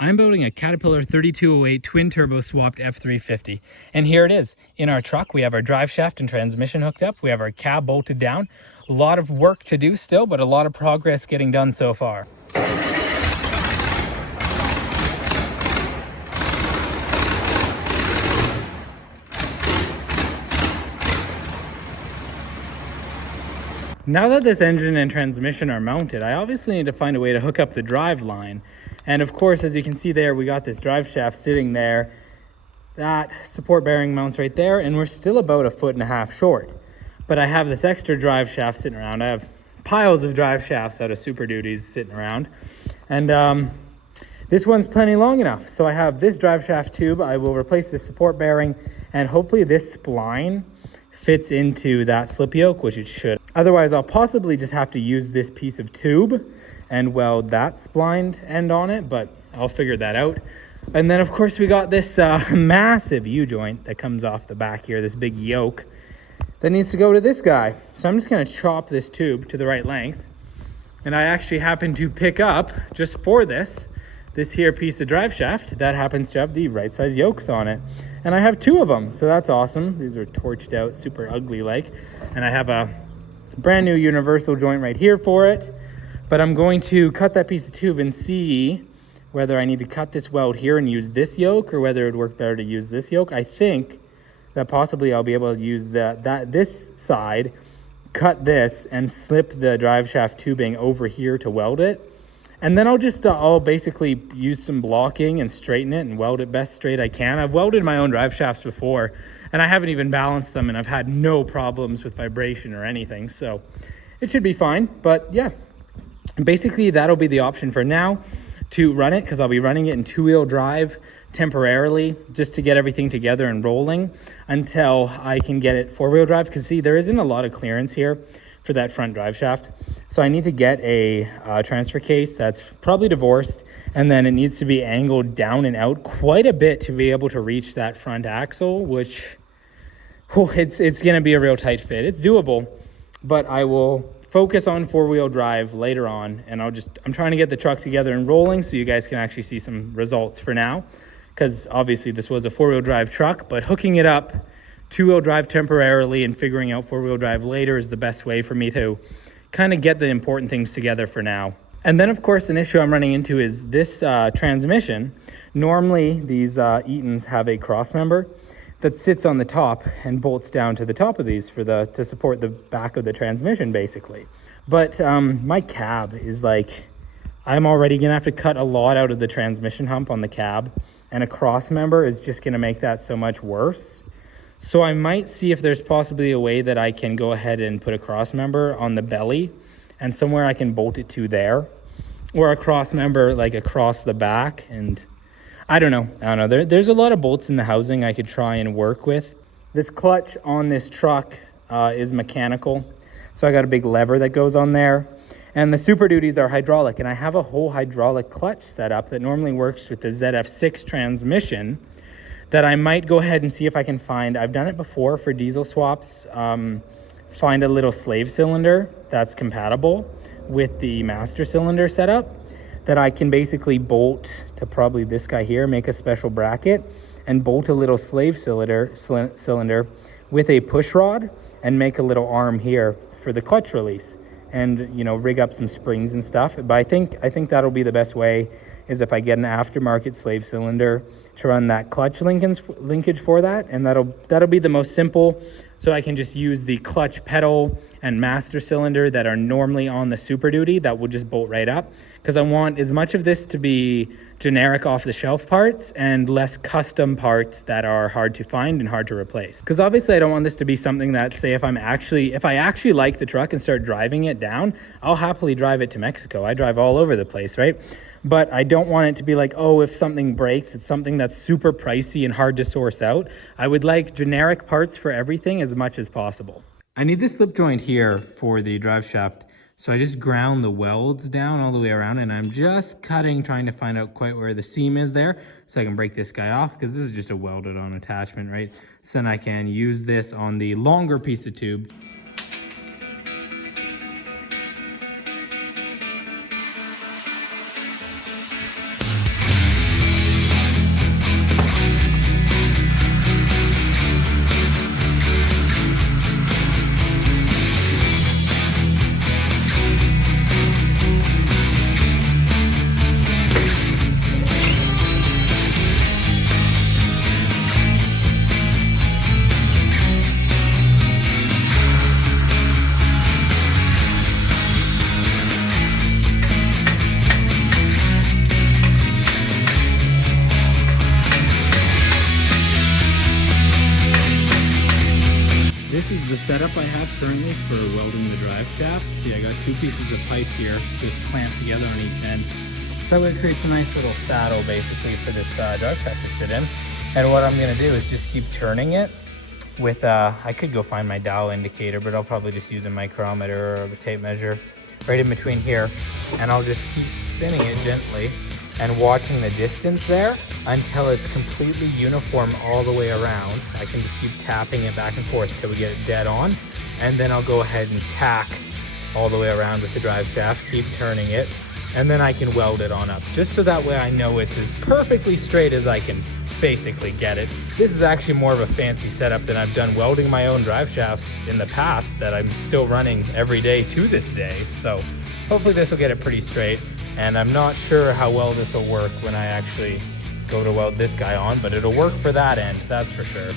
I'm building a Caterpillar 3208 twin turbo swapped F350. And here it is. In our truck, we have our drive shaft and transmission hooked up. We have our cab bolted down. A lot of work to do still, but a lot of progress getting done so far. Now that this engine and transmission are mounted, I obviously need to find a way to hook up the drive line. And of course, as you can see there, we got this drive shaft sitting there. That support bearing mounts right there, and we're still about 1.5 feet short. But I have this extra drive shaft sitting around. I have piles of drive shafts out of Super Duties sitting around. And this one's plenty long enough. So I have this drive shaft tube. I will replace this support bearing, and hopefully this spline fits into that slip yoke, which it should. Otherwise, I'll possibly just have to use this piece of tube and weld that splined end on it, but I'll figure that out. And then of course we got this massive U-joint that comes off the back here, this big yoke that needs to go to this guy. So I'm just gonna chop this tube to the right length. And I actually happen to pick up, just for this here piece of drive shaft that happens to have the right size yokes on it. And I have 2 of them, so that's awesome. These are torched out, super ugly like. And I have a brand new universal joint right here for it. But I'm going to cut that piece of tube and see whether I need to cut this weld here and use this yoke, or whether it would work better to use this yoke. I think that possibly I'll be able to use this side, cut this, and slip the drive shaft tubing over here to weld it. And then I'll basically use some blocking and straighten it and weld it best straight I can. I've welded my own drive shafts before, and I haven't even balanced them, and I've had no problems with vibration or anything. So it should be fine. But yeah, basically that'll be the option for now to run it, because I'll be running it in 2-wheel drive temporarily just to get everything together and rolling until I can get it 4-wheel drive. Because see, there isn't a lot of clearance here for that front drive shaft. So I need to get a transfer case that's probably divorced, and then it needs to be angled down and out quite a bit to be able to reach that front axle, which it's gonna be a real tight fit. It's doable, but I will focus on 4-wheel drive later on, and I'm trying to get the truck together and rolling so you guys can actually see some results for now, because obviously this was a 4-wheel drive truck, but hooking it up 2-wheel drive temporarily and figuring out 4-wheel drive later is the best way for me to kind of get the important things together for now. And then of course an issue I'm running into is this transmission. Normally these Eatons have a cross member that sits on the top and bolts down to the top of these to support the back of the transmission basically. But my cab is like, I'm already gonna have to cut a lot out of the transmission hump on the cab, and a cross member is just gonna make that so much worse. So I might see if there's possibly a way that I can go ahead and put a cross member on the belly and somewhere I can bolt it to there, or a cross member like across the back. And I don't know. There's a lot of bolts in the housing I could try and work with. This clutch on this truck is mechanical. So I got a big lever that goes on there. And the Super Duties are hydraulic. And I have a whole hydraulic clutch set up that normally works with the ZF6 transmission that I might go ahead and see if I can find. I've done it before for diesel swaps. Find a little slave cylinder that's compatible with the master cylinder setup that I can basically bolt to probably this guy here, make a special bracket, and bolt a little slave cylinder with a push rod and make a little arm here for the clutch release, and rig up some springs and stuff. But I think that'll be the best way, is if I get an aftermarket slave cylinder to run that clutch linkage for that, and that'll be the most simple. So I can just use the clutch pedal and master cylinder that are normally on the Super Duty that will just bolt right up, because I want as much of this to be generic off-the-shelf parts and less custom parts that are hard to find and hard to replace. Because obviously I don't want this to be something that, say, if I actually like the truck and start driving it down, I'll happily drive it to Mexico. I drive all over the place, right? But I don't want it to be like, oh, if something breaks, it's something that's super pricey and hard to source out. I would like generic parts for everything as much as possible. I need this slip joint here for the drive shaft. So I just ground the welds down all the way around, and I'm just cutting, trying to find out quite where the seam is there so I can break this guy off, because this is just a welded on attachment, right? So then I can use this on the longer piece of tube. setup I have currently for welding the drive shaft. See, I got 2 pieces of pipe here just clamped together on each end. So it creates a nice little saddle basically for this drive shaft to sit in. And what I'm gonna do is just keep turning it with, I could go find my dial indicator, but I'll probably just use a micrometer or a tape measure right in between here. And I'll just keep spinning it gently and watching the distance there until it's completely uniform all the way around. I can just keep tapping it back and forth till we get it dead on. And then I'll go ahead and tack all the way around with the drive shaft, keep turning it, and then I can weld it on up, just so that way I know it's as perfectly straight as I can basically get it. This is actually more of a fancy setup than I've done welding my own drive shafts in the past that I'm still running every day to this day. So hopefully this will get it pretty straight. And I'm not sure how well this will work when I actually go to weld this guy on, but it'll work for that end, that's for sure.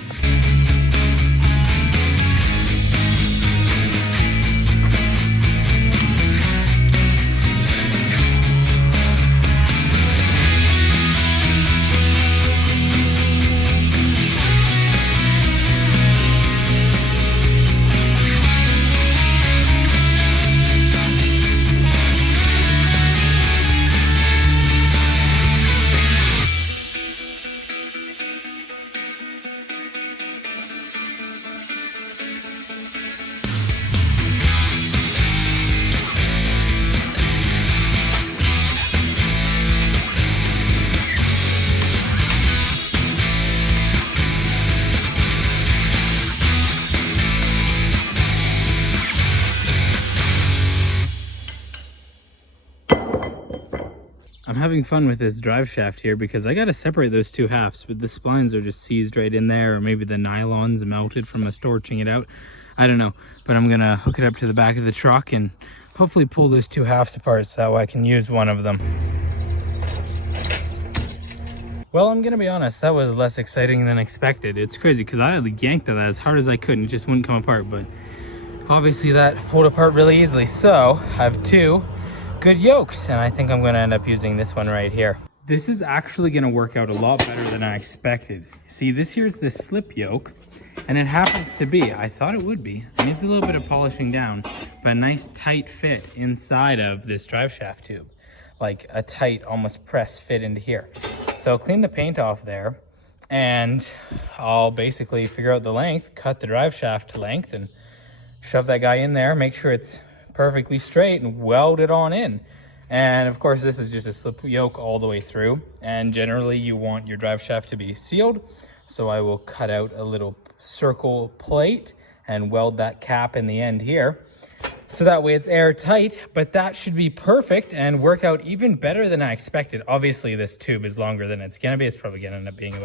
I'm having fun with this drive shaft here because I got to separate those 2 halves, but the splines are just seized right in there, or maybe the nylon's melted from us torching it out. I don't know, but I'm gonna hook it up to the back of the truck and hopefully pull those 2 halves apart so I can use one of them. Well, I'm gonna be honest, that was less exciting than expected. It's crazy because I yanked at that as hard as I could and it just wouldn't come apart, but obviously that pulled apart really easily. So I have 2 good yokes, and I think I'm going to end up using this one right here. This is actually going to work out a lot better than I expected. See, this here's the slip yoke, and it happens to be, I thought it would be, it needs a little bit of polishing down, but a nice tight fit inside of this drive shaft tube, like a tight, almost press fit into here. So clean the paint off there, and I'll basically figure out the length, cut the drive shaft to length, and shove that guy in there, make sure it's perfectly straight, and weld it on in. And of course this is just a slip yoke all the way through, and generally you want your drive shaft to be sealed, so I will cut out a little circle plate and weld that cap in the end here, so that way it's airtight. But that should be perfect and work out even better than I expected. Obviously this tube is longer than it's gonna be. It's probably gonna end up being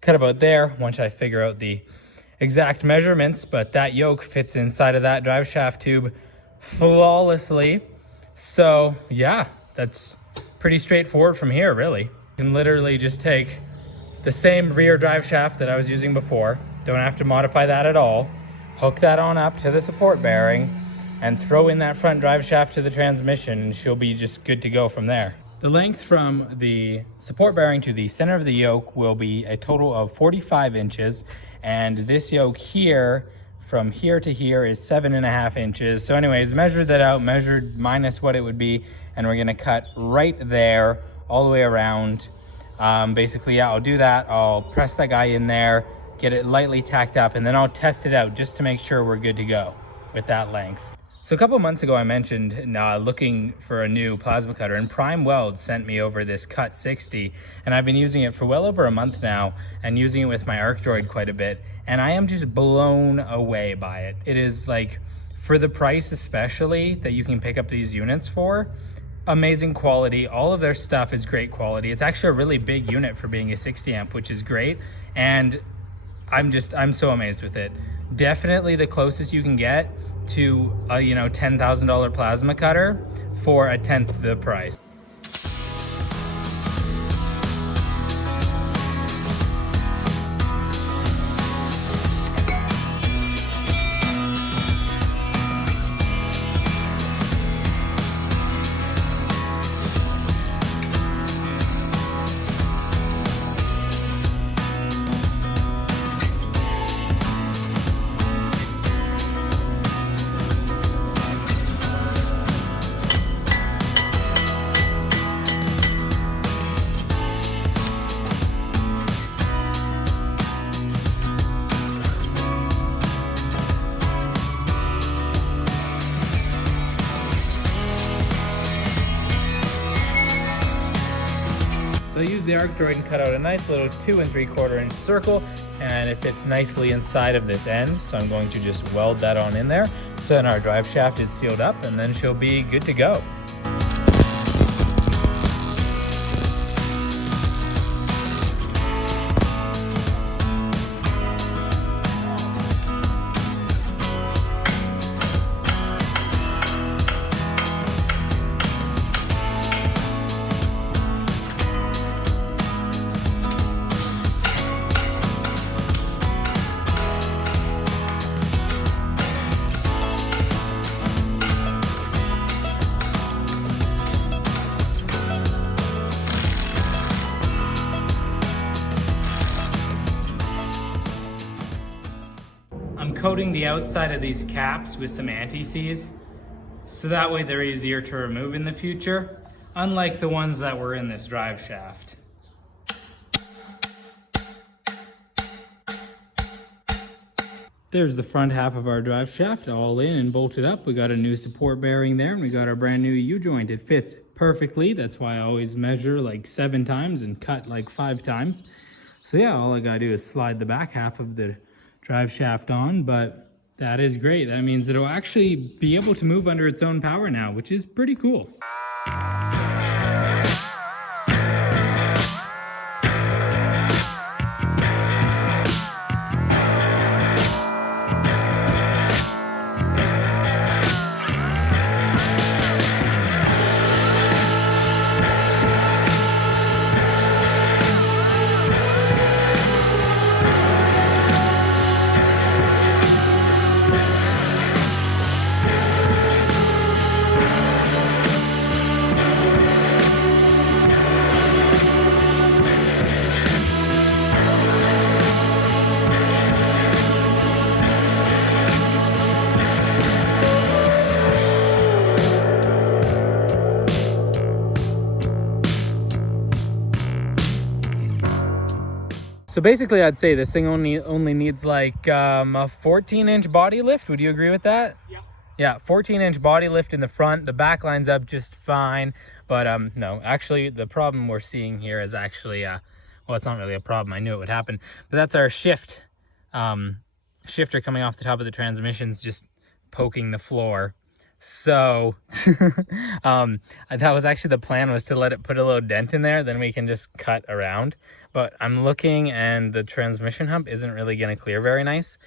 cut about there once I figure out the exact measurements, but that yoke fits inside of that drive shaft tube flawlessly. So yeah, that's pretty straightforward from here, really. You can literally just take the same rear drive shaft that I was using before, don't have to modify that at all, hook that on up to the support bearing, and throw in that front drive shaft to the transmission, and she'll be just good to go from there. The length from the support bearing to the center of the yoke will be a total of 45 inches, and this yoke here, from here to here, is 7.5 inches. So anyways, measured that out, measured minus what it would be, and we're gonna cut right there all the way around. Basically, yeah, I'll do that. I'll press that guy in there, get it lightly tacked up, and then I'll test it out just to make sure we're good to go with that length. So a couple months ago, I mentioned looking for a new plasma cutter, and Prime Weld sent me over this Cut 60, and I've been using it for well over a month now, and using it with my ArcDroid quite a bit, and I am just blown away by it. It is like, for the price especially that you can pick up these units for, amazing quality. All of their stuff is great quality. It's actually a really big unit for being a 60 amp, which is great, and I'm so amazed with it. Definitely the closest you can get to a $10,000 plasma cutter for 1/10 the price. the arc droid and cut out a nice little 2 3/4 inch circle, and it fits nicely inside of this end. So I'm going to just weld that on in there. So then our drive shaft is sealed up, and then she'll be good to go. Coating the outside of these caps with some anti-seize, so that way they're easier to remove in the future, unlike the ones that were in this drive shaft. There's the front half of our drive shaft all in and bolted up. We got a new support bearing there, and we got our brand new U-joint. It fits perfectly. That's why I always measure like 7 times and cut like 5 times. So yeah, all I gotta do is slide the back half of the drive shaft on, but that is great. That means it'll actually be able to move under its own power now, which is pretty cool. So basically, I'd say this thing only needs like a 14-inch body lift. Would you agree with that? Yeah. Yeah, 14-inch body lift in the front. The back lines up just fine. But no, actually, the problem we're seeing here is actually, well, it's not really a problem. I knew it would happen. But that's our shifter coming off the top of the transmissions, just poking the floor. So that was actually the plan, was to let it put a little dent in there, then we can just cut around. But I'm looking, and the transmission hump isn't really going to clear very nice.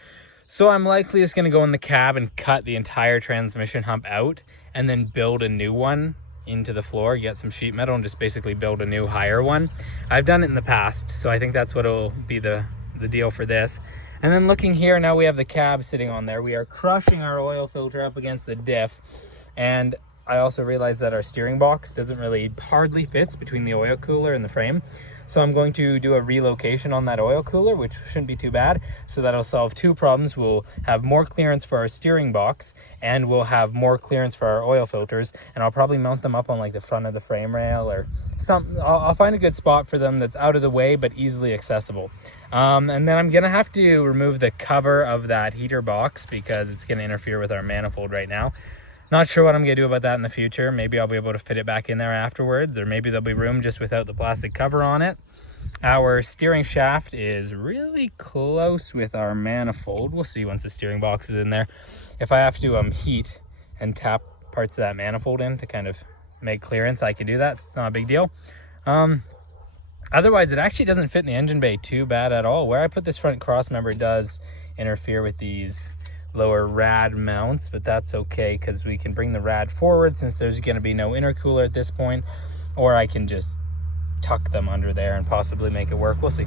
So I'm likely just going to go in the cab and cut the entire transmission hump out, and then build a new one into the floor, get some sheet metal, and just basically build a new higher one. I've done it in the past, so I think that's what will be the deal for this. And then looking here, now we have the cab sitting on there. We are crushing our oil filter up against the diff. And I also realized that our steering box doesn't really hardly fits between the oil cooler and the frame. So I'm going to do a relocation on that oil cooler, which shouldn't be too bad. So that'll solve 2 problems. We'll have more clearance for our steering box, and we'll have more clearance for our oil filters. And I'll probably mount them up on like the front of the frame rail or something. I'll find a good spot for them that's out of the way but easily accessible. And then I'm gonna have to remove the cover of that heater box because it's gonna interfere with our manifold right now. Not sure what I'm gonna do about that in the future. Maybe I'll be able to fit it back in there afterwards, or maybe there'll be room just without the plastic cover on it. Our steering shaft is really close with our manifold. We'll see once the steering box is in there. If I have to heat and tap parts of that manifold in to kind of make clearance, I can do that. It's not a big deal. Otherwise, it actually doesn't fit in the engine bay too bad at all. Where I put this front cross member does interfere with these lower rad mounts, but that's okay because we can bring the rad forward since there's going to be no intercooler at this point, or I can just tuck them under there and possibly make it work. We'll see.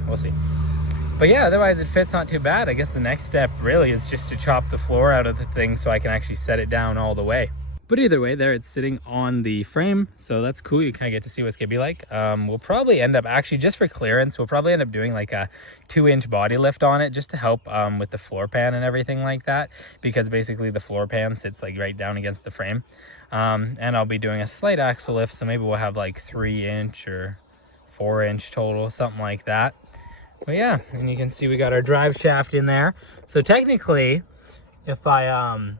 But yeah, otherwise it fits not too bad. I guess the next step really is just to chop the floor out of the thing so I can actually set it down all the way. But either way, there it's sitting on the frame, so that's cool. You kind of get to see what it's gonna be like. We'll probably end up, actually just for clearance, we'll probably end up doing like a 2-inch body lift on it just to help with the floor pan and everything like that, because basically the floor pan sits like right down against the frame. And I'll be doing a slight axle lift, so maybe we'll have like 3-inch or 4-inch total, something like that. But yeah, and you can see we got our drive shaft in there. So technically, if I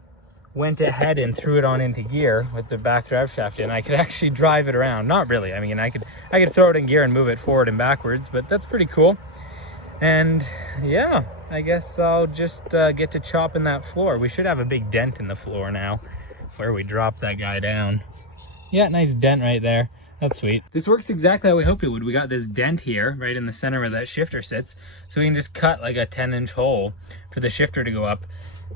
went ahead and threw it on into gear with the back drive shaft in, I could actually drive it around. Not really, I mean, I could throw it in gear and move it forward and backwards, but that's pretty cool. And yeah, I guess I'll just get to chopping that floor. We should have a big dent in the floor now where we dropped that guy down. Yeah, nice dent right there. That's sweet. This works exactly how we hoped it would. We got this dent here right in the center where that shifter sits, so we can just cut like a 10-inch hole for the shifter to go up.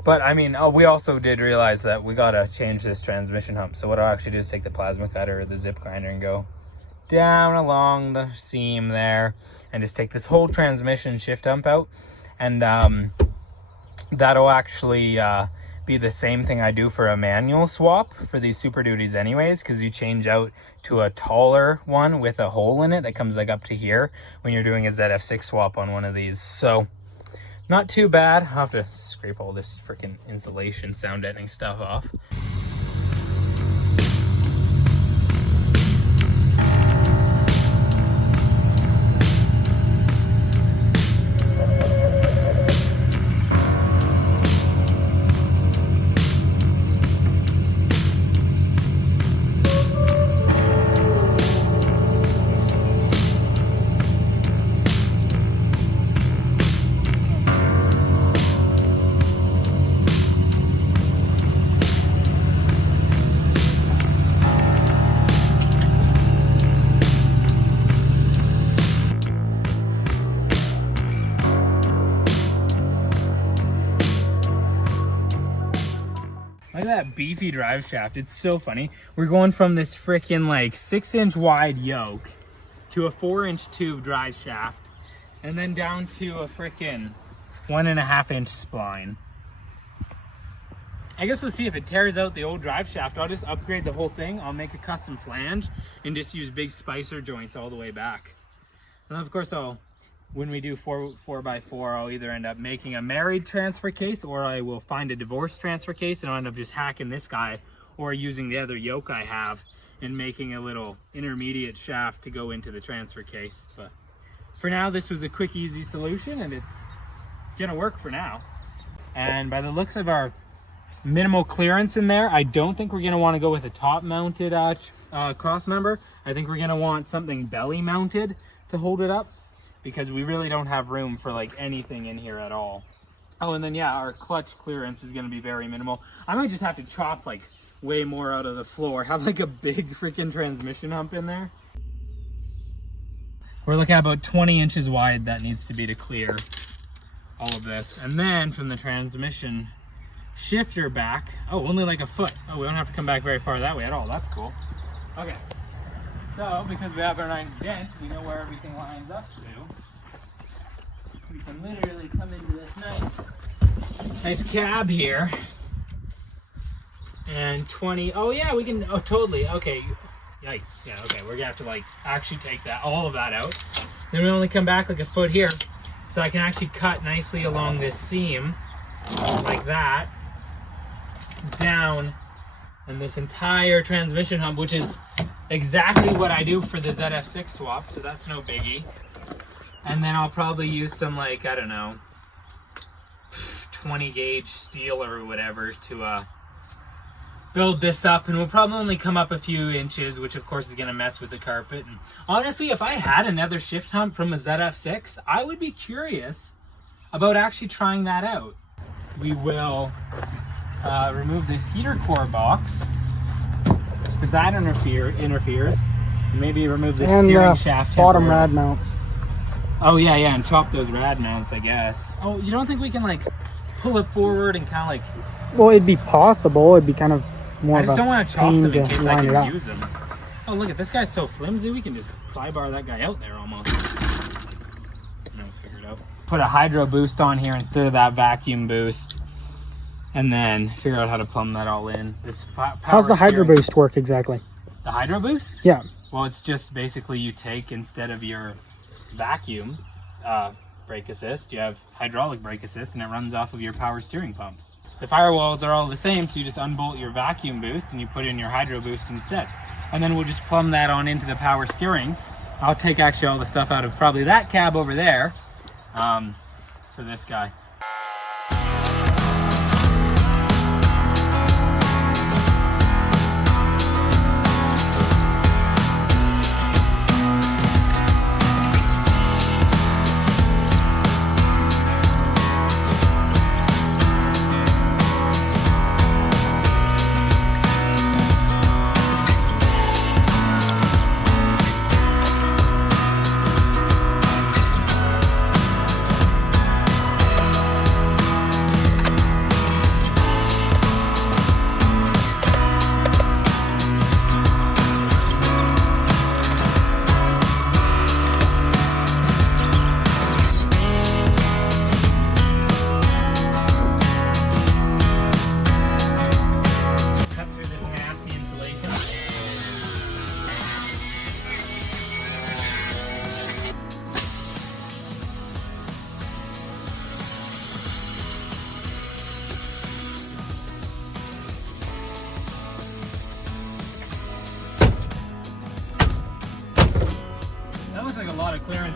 But I mean, we also did realize that we gotta change this transmission hump. So what I'll actually do is take the plasma cutter or the zip grinder and go down along the seam there and just take this whole transmission shift hump out. And that'll actually be the same thing I do for a manual swap for these Super Duties anyways, because you change out to a taller one with a hole in it that comes like up to here when you're doing a ZF6 swap on one of these. So not too bad. I'll have to scrape all this freaking insulation sound deadening stuff off. Look at that beefy drive shaft. It's so funny. We're going from this freaking like 6-inch wide yoke to a 4-inch tube drive shaft, and then down to a freaking 1.5-inch spline. I guess we'll see if it tears out the old drive shaft. I'll just upgrade the whole thing. I'll make a custom flange and just use big spicer joints all the way back. And of course, when we do 4x4, I'll either end up making a married transfer case, or I will find a divorce transfer case and I'll end up just hacking this guy, or using the other yoke I have and making a little intermediate shaft to go into the transfer case. But for now, this was a quick, easy solution, and it's gonna work for now. And by the looks of our minimal clearance in there, I don't think we're gonna want to go with a top mounted cross member. I think we're gonna want something belly mounted to hold it up, because we really don't have room for like anything in here at all. Oh, and then yeah, our clutch clearance is gonna be very minimal. I might just have to chop like way more out of the floor, have like a big freaking transmission hump in there. We're looking at about 20 inches wide that needs to be to clear all of this. And then from the transmission shifter back, oh, only like a foot. Oh, we don't have to come back very far that way at all. That's cool. Okay. So, because we have our nice dent, we know where everything lines up to. We can literally come into this nice cab here. And 20, oh yeah, we can, oh totally, okay. Yikes, yeah, okay, we're gonna have to like actually take that, all of that out. Then we only come back like a foot here. So I can actually cut nicely along this seam, like that, down, and this entire transmission hump, which is exactly what I do for the ZF6 swap, so that's no biggie. And then I'll probably use some like, I don't know, 20 gauge steel or whatever to build this up, and we'll probably only come up a few inches, which of course is gonna mess with the carpet. And honestly, if I had another shift hump from a ZF6, I would be curious about actually trying that out. We will remove this heater core box, because that interferes. Maybe remove the steering shaft bottom rad mounts. Oh yeah, and chop those rad mounts, I guess. Oh, you don't think we can like pull it forward and kind of like... Well, it'd be possible. It'd be kind of more. I just don't want to chop them in case I can use them. Oh, look at this guy's so flimsy. We can just pry bar that guy out there almost. No, figure it out. Put a hydro boost on here instead of that vacuum boost, and then figure out how to plumb that all in. This How's the hydro boost work exactly? The hydro boost? Yeah. Well, it's just basically you take, instead of your vacuum brake assist, you have hydraulic brake assist, and it runs off of your power steering pump. The firewalls are all the same, so you just unbolt your vacuum boost and you put in your hydro boost instead. And then we'll just plumb that on into the power steering. I'll take actually all the stuff out of probably that cab over there for this guy.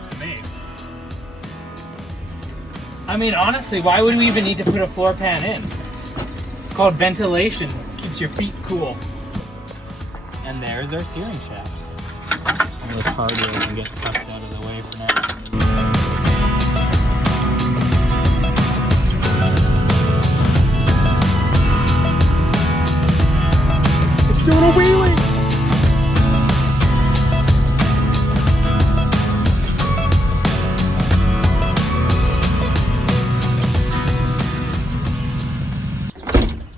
sense to me. I mean, honestly, why would we even need to put a floor pan in? It's called ventilation. Keeps your feet cool. And there's our steering shaft. All this hardware can get tucked out of the way for now. It's doing a wheelie.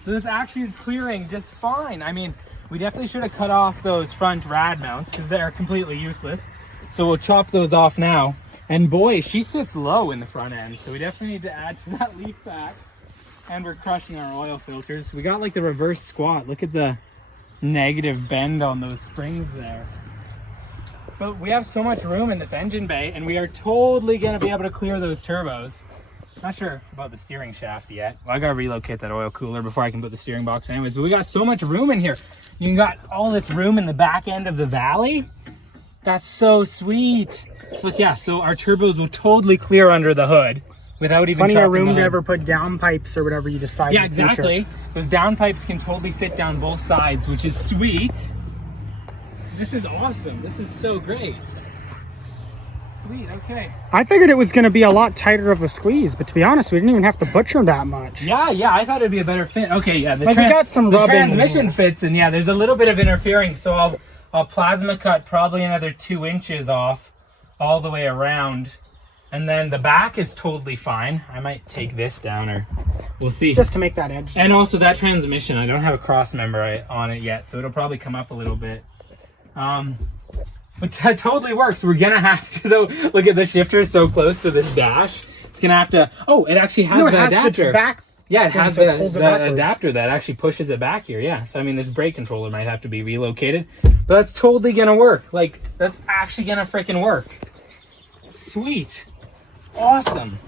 So this actually is clearing just fine. I mean, we definitely should have cut off those front rad mounts because they're completely useless. So we'll chop those off now. And boy, she sits low in the front end. So we definitely need to add to that leaf pack. And we're crushing our oil filters. We got like the reverse squat. Look at the negative bend on those springs there. But we have so much room in this engine bay, and we are totally gonna be able to clear those turbos. Not sure about the steering shaft yet. Well, I gotta relocate that oil cooler before I can put the steering box anyways, but we got so much room in here. You got all this room in the back end of the valley. That's so sweet. Look, yeah, so our turbos will totally clear under the hood without even Plenty of chopping room the to hood. ever put down pipes or whatever you decide. Yeah, in the future. exactly. Those down pipes can totally fit down both sides, which is sweet. This is awesome. This is so great. Sweet, okay. I figured it was going to be a lot tighter of a squeeze, but to be honest, we didn't even have to butcher that much. Yeah, I thought it'd be a better fit. Okay, yeah, Like, we got some the rubbing in transmission here. fits, and yeah, there's a little bit of interfering, so I'll plasma cut probably another 2 inches off all the way around, and then the back is totally fine. I might take this down, or we'll see. Just to make that edge. And also that transmission, I don't have a cross member on it yet, so it'll probably come up a little bit. But that totally works. We're gonna have to though. Look at the shifter so close to this dash. It's gonna have to. Oh, it actually has No, it the has adapter. the back. Yeah, it has so it pulls it the backwards. adapter that actually pushes it back here. Yeah, so I mean, this brake controller might have to be relocated, but that's totally gonna work. Like, that's actually gonna freaking work. Sweet. It's awesome.